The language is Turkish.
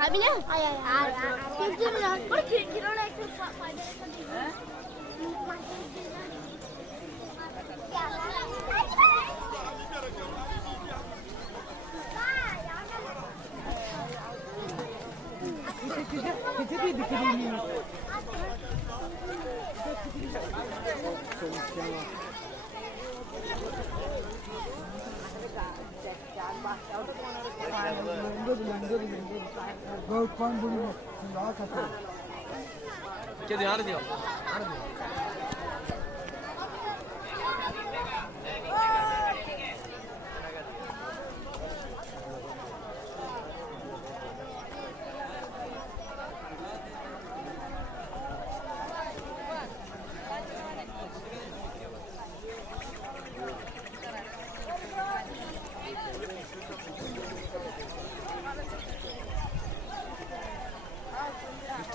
Kabine? Ay ay ay. Kimdir lan? Bunu kirona ekip faydası değil. Thank you. Gout point ಬಿಡಿ ನಾವು ಹಾಕತ್ತೆ ಯಾರು ದೇವ ಯಾರು ದೇವ